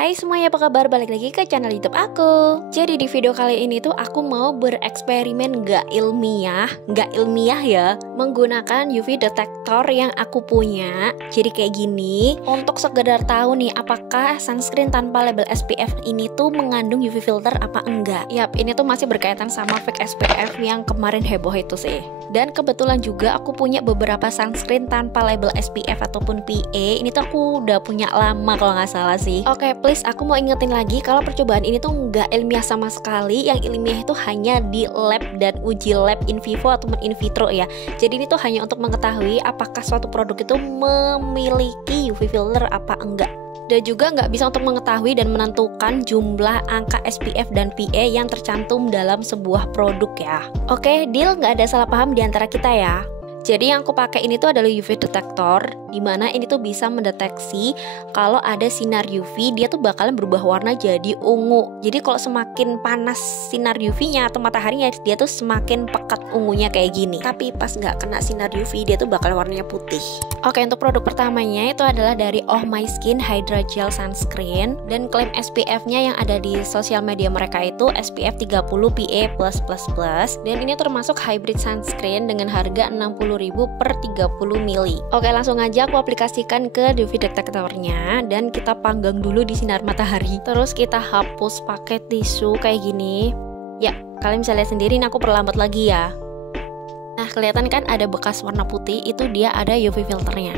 Hai semuanya, apa kabar? Balik lagi ke channel YouTube aku. Jadi di video kali ini tuh aku mau bereksperimen nggak ilmiah ya, menggunakan UV detektor yang aku punya. Jadi kayak gini, untuk sekedar tahu nih apakah sunscreen tanpa label SPF ini tuh mengandung UV filter apa enggak. Yap, ini tuh masih berkaitan sama fake SPF yang kemarin heboh itu sih. Dan kebetulan juga aku punya beberapa sunscreen tanpa label SPF ataupun PA. Ini tuh aku udah punya lama kalau nggak salah sih. Oke, please aku mau ingetin lagi kalau percobaan ini tuh nggak ilmiah sama sekali. Yang ilmiah itu hanya di lab dan uji lab in vivo ataupun in vitro ya. Jadi ini tuh hanya untuk mengetahui apakah suatu produk itu memiliki UV filter apa enggak. Dan juga nggak bisa untuk mengetahui dan menentukan jumlah angka SPF dan PA yang tercantum dalam sebuah produk ya. Oke, deal, nggak ada salah paham di antara kita ya. Jadi yang aku pakai ini tuh adalah UV detektor, dimana ini tuh bisa mendeteksi kalau ada sinar UV dia tuh bakalan berubah warna jadi ungu. Jadi kalau semakin panas sinar UV-nya atau mataharinya, dia tuh semakin pekat ungunya kayak gini. Tapi pas nggak kena sinar UV dia tuh bakal warnanya putih. Oke, untuk produk pertamanya itu adalah dari Oh My Skin Hydra Gel Sunscreen, dan klaim SPF-nya yang ada di sosial media mereka itu SPF 30 PA+++, dan ini termasuk hybrid sunscreen dengan harga 60.000 per 30 mili. Oke, langsung aja aku aplikasikan ke UV detektornya dan kita panggang dulu di sinar matahari. Terus kita hapus pakai tisu kayak gini. Ya, kalian bisa lihat sendiri, ini aku perlambat lagi ya. Nah, kelihatan kan ada bekas warna putih, itu dia ada UV filternya.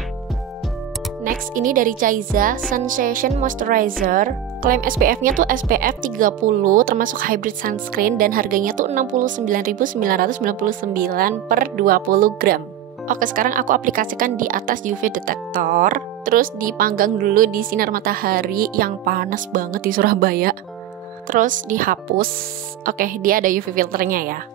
Next, ini dari Caiza Sensation Moisturizer. Klaim SPF-nya tuh SPF 30 termasuk hybrid sunscreen dan harganya tuh 69.999 per 20 gram. Oke, sekarang aku aplikasikan di atas UV detektor, terus dipanggang dulu di sinar matahari yang panas banget di Surabaya. Terus dihapus. Oke, dia ada UV filternya ya.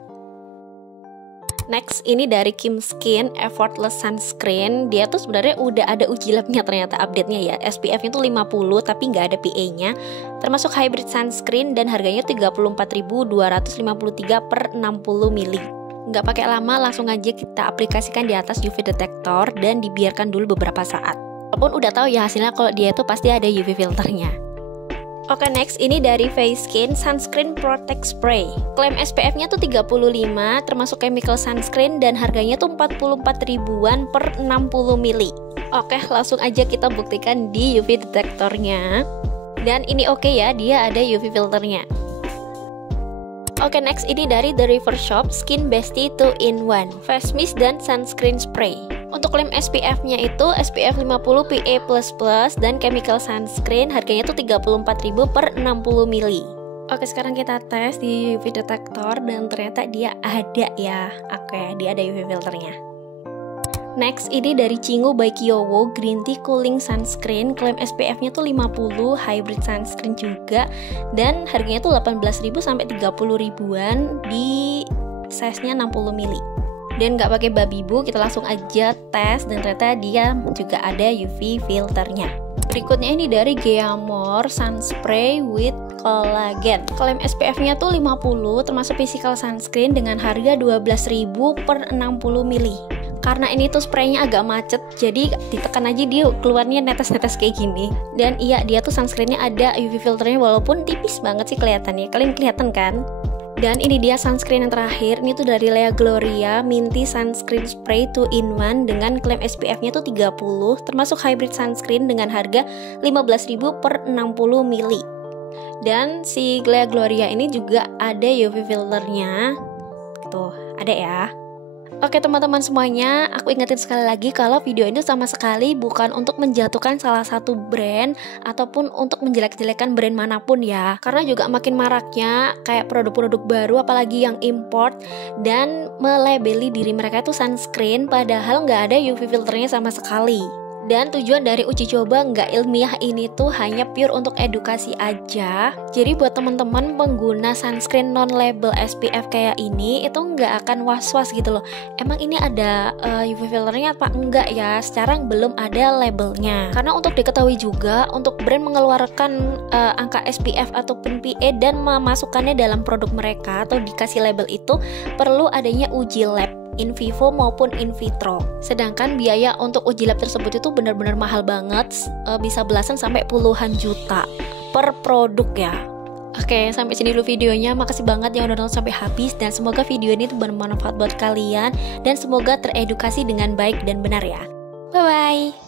Next, ini dari Kim Skin Effortless Sunscreen. Dia tuh sebenarnya udah ada uji labnya ternyata, update-nya ya. SPF-nya tuh 50 tapi nggak ada PA-nya. Termasuk hybrid sunscreen dan harganya 34.253 per 60 mili. Nggak pakai lama, langsung aja kita aplikasikan di atas UV detektor dan dibiarkan dulu beberapa saat. Walaupun udah tahu ya hasilnya kalau dia tuh pasti ada UV filternya. Oke, next ini dari Face Skin Sunscreen Protect Spray. Klaim SPF-nya tuh 35 termasuk chemical sunscreen dan harganya tuh 44 ribuan per 60 mili. Oke, langsung aja kita buktikan di UV detektornya. Dan ini oke ya, dia ada UV filternya. Oke, next ini dari The River Shop Skin Bestie 2-in-1 Face Mist dan Sunscreen Spray. Untuk klaim SPF-nya itu SPF 50 PA++ dan chemical sunscreen, harganya tuh 34.000 per 60 mili. Oke, sekarang kita tes di UV detektor dan ternyata dia ada ya. Oke, dia ada UV filternya. Next, ini dari Chingu by Kyowo Green Tea Cooling Sunscreen. Klaim SPF-nya tuh 50, hybrid sunscreen juga, dan harganya tuh 18.000 sampai 30 ribuan di size-nya 60 mili. Dan nggak pakai babi bu, kita langsung aja tes dan ternyata dia juga ada UV filternya. Berikutnya ini dari Geamore Sunspray with Collagen. Klaim SPF-nya tuh 50 termasuk physical sunscreen dengan harga 12.000 per 60 mili. Karena ini tuh spraynya agak macet, jadi ditekan aja dia keluarnya netes-netes kayak gini. Dan iya, dia tuh sunscreennya ada UV filternya walaupun tipis banget sih kelihatannya. Kalian kelihatan kan? Dan ini dia sunscreen yang terakhir, ini tuh dari Lea Gloria Minty Sunscreen Spray 2-in-1 dengan klaim SPF-nya tuh 30 termasuk hybrid sunscreen dengan harga 15.000 per 60 mili. Dan si Lea Gloria ini juga ada UV filternya. Tuh, ada ya. Oke teman-teman semuanya, aku ingetin sekali lagi kalau video ini sama sekali bukan untuk menjatuhkan salah satu brand ataupun untuk menjelek-jelekan brand manapun ya. Karena juga makin maraknya kayak produk-produk baru apalagi yang import dan melabeli diri mereka itu sunscreen padahal nggak ada UV filternya sama sekali. Dan tujuan dari uji coba nggak ilmiah ini tuh hanya pure untuk edukasi aja. Jadi buat teman-teman pengguna sunscreen non-label SPF kayak ini itu nggak akan was-was gitu loh. Emang ini ada UV filternya apa enggak ya? Sekarang belum ada labelnya. Karena untuk diketahui juga, untuk brand mengeluarkan angka SPF ataupun PA dan memasukkannya dalam produk mereka atau dikasih label itu perlu adanya uji lab in vivo maupun in vitro. Sedangkan biaya untuk uji lab tersebut itu benar-benar mahal banget, bisa belasan sampai puluhan juta per produk ya. Oke, sampai sini dulu videonya. Makasih banget yang udah nonton sampai habis, dan semoga video ini tuh bermanfaat buat kalian dan semoga teredukasi dengan baik dan benar ya. Bye bye.